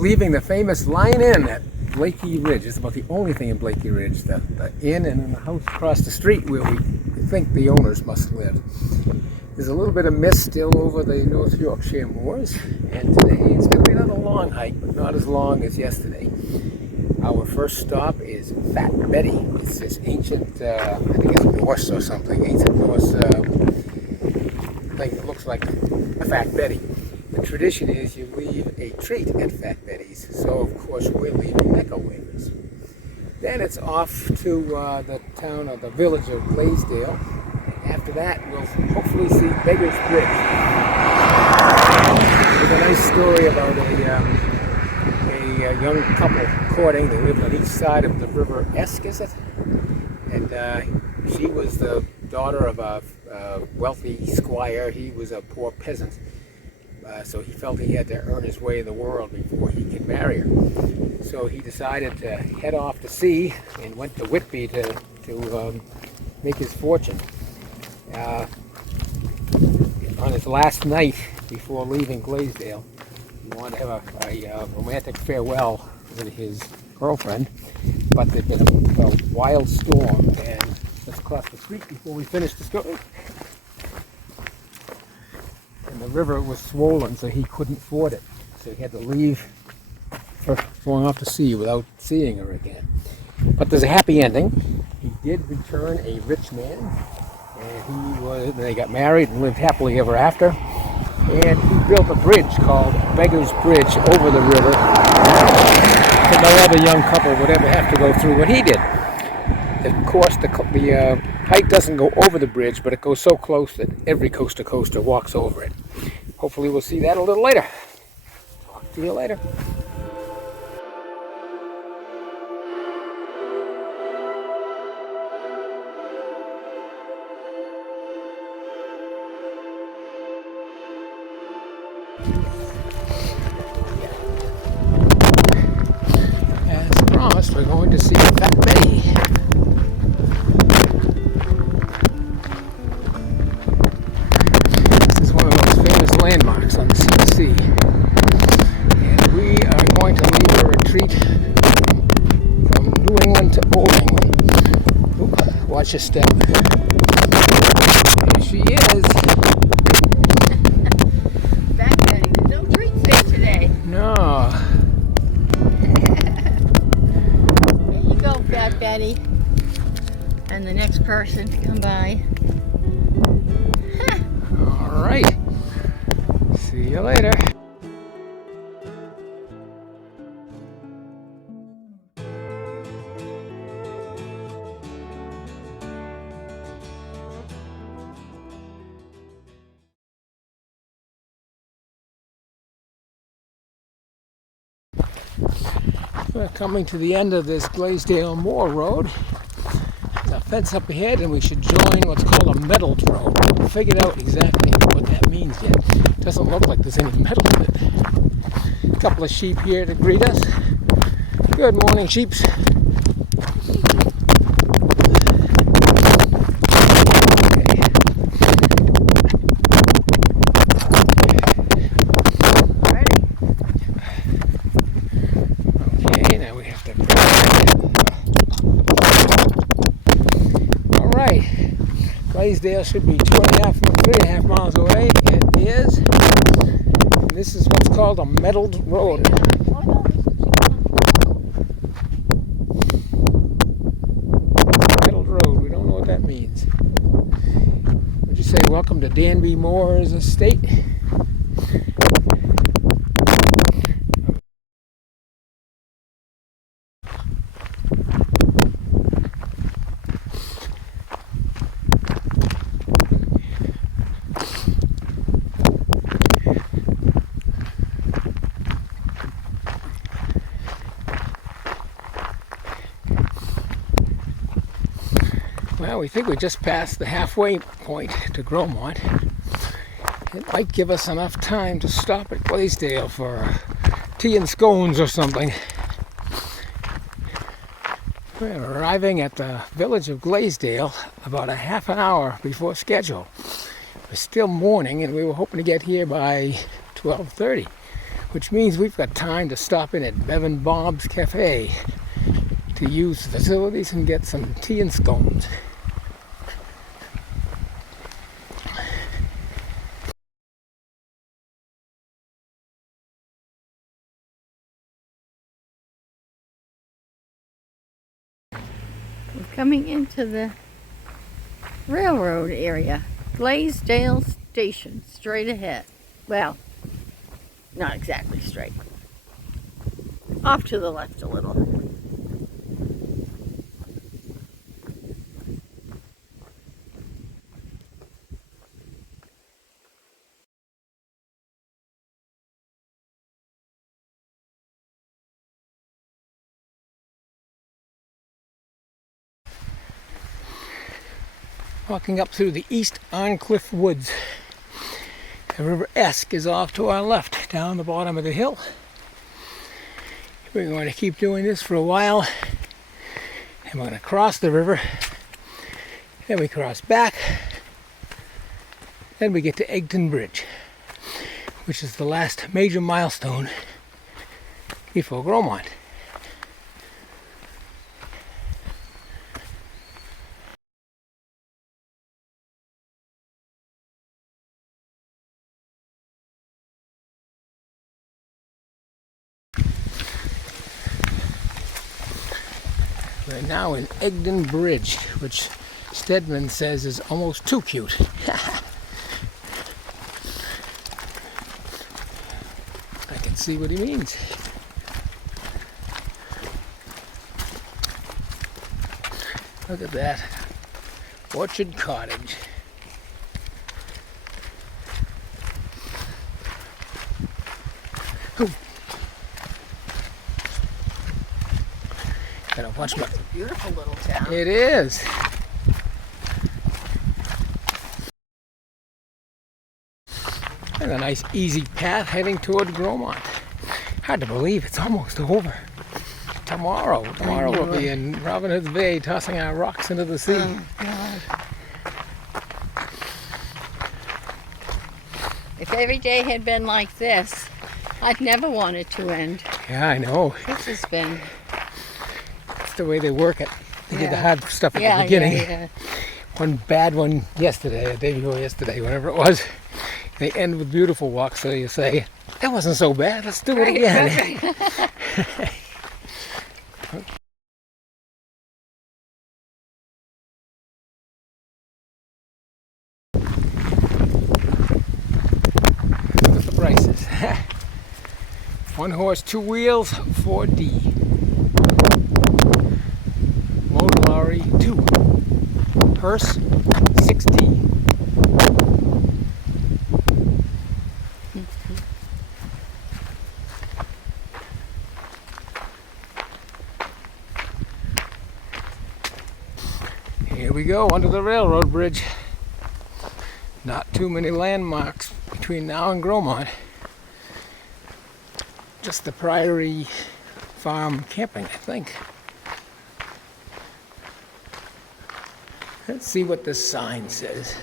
leaving the famous Lion Inn at Blakey Ridge. It's about the only thing in Blakey Ridge, the inn and then the house across the street where we think the owners must live. There's a little bit of mist still over the North Yorkshire moors, and today it's going to be another long hike, but not as long as yesterday. Our first stop is Fat Betty. It's this ancient, I think it's Norse or something, ancient Norse thing that looks like a Fat Betty. The tradition is you leave a treat at Fat Betty's, so of course we're leaving Necco wafers. Then it's off to the town of the village of Blaisdell. After that, we'll hopefully see Beggar's Bridge. There's a nice story about a young couple courting. They lived on each side of the river Esk, is it? And she was the daughter of a wealthy squire. He was a poor peasant. So he felt he had to earn his way in the world before he could marry her. So he decided to head off to sea and went to Whitby to make his fortune. On his last night before leaving Blaisdell, he wanted to have a romantic farewell with his girlfriend, but there'd been a wild storm, and let's cross the street before we finish the story. And the river was swollen, so he couldn't ford it. So he had to leave for going off to sea without seeing her again. But there's a happy ending. He did return a rich man, and they got married and lived happily ever after. And he built a bridge called Beggar's Bridge over the river, so no other young couple would ever have to go through what he did. Of course, the hike doesn't go over the bridge, but it goes so close that every coaster walks over it. Hopefully we'll see that a little later. Talk to you later. As promised, we're going to see Fat Betty. Landmarks on the C2C, and we are going to leave a retreat from New England to Old England. Oop, watch your step. Here she is. Fat Betty, no treats there today. No. There you go, Fat Betty. And the next person to come by. All right. See you later. We're coming to the end of this Blaisdell Moor Road. There's a fence up ahead, and we should join what's called a metalled road. We haven't figured out exactly what that means yet. It doesn't look like there's any metal in it. A couple of sheep here to greet us. Good morning, sheeps. Okay, now we have to press it. All right. Blaisdell should be 3.5 miles away. It is. And this is what's called a metalled road. Metalled road. We don't know what that means. Would you say welcome to Danby Moore's estate? Well, we think we just passed the halfway point to Grosmont. It might give us enough time to stop at Blaisdell for tea and scones or something. We're arriving at the village of Blaisdell about a half an hour before schedule. It's still morning, and we were hoping to get here by 12:30. which means we've got time to stop in at Bev and Bob's Cafe to use the facilities and get some tea and scones. We're coming into the railroad area. Blaisdell Station, straight ahead. Well, not exactly straight. Off to the left a little. Walking up through the East Arncliffe Woods. The River Esk is off to our left, down the bottom of the hill. We're going to keep doing this for a while. And we're going to cross the river. Then we cross back. Then we get to Egton Bridge, which is the last major milestone before Grosmont. We're now in Egton Bridge, which Stedman says is almost too cute. I can see what he means. Look at that. Orchard Cottage. Oh. Gotta watch my... It's a beautiful little town. It is. And a nice easy path heading toward Grosmont. Hard to believe it's almost over. Tomorrow we'll be in Robin Hood's Bay tossing our rocks into the sea. Oh, God. If every day had been like this, I'd never want it to end. Yeah, I know. This has been... That's the way they work it. They did the hard stuff at the Yeah, beginning. yeah. One bad one yesterday, a day before yesterday, whatever it was. They end with beautiful walks, so you say, that wasn't so bad, let's do it again. Right. Look at the prices. 1 horse, 2 wheels, 4D. Motor lorry, 2. Hearse, 6D. Here we go, under the railroad bridge. Not too many landmarks between now and Grosmont. Just the Priory Farm camping, I think. Let's see what this sign says.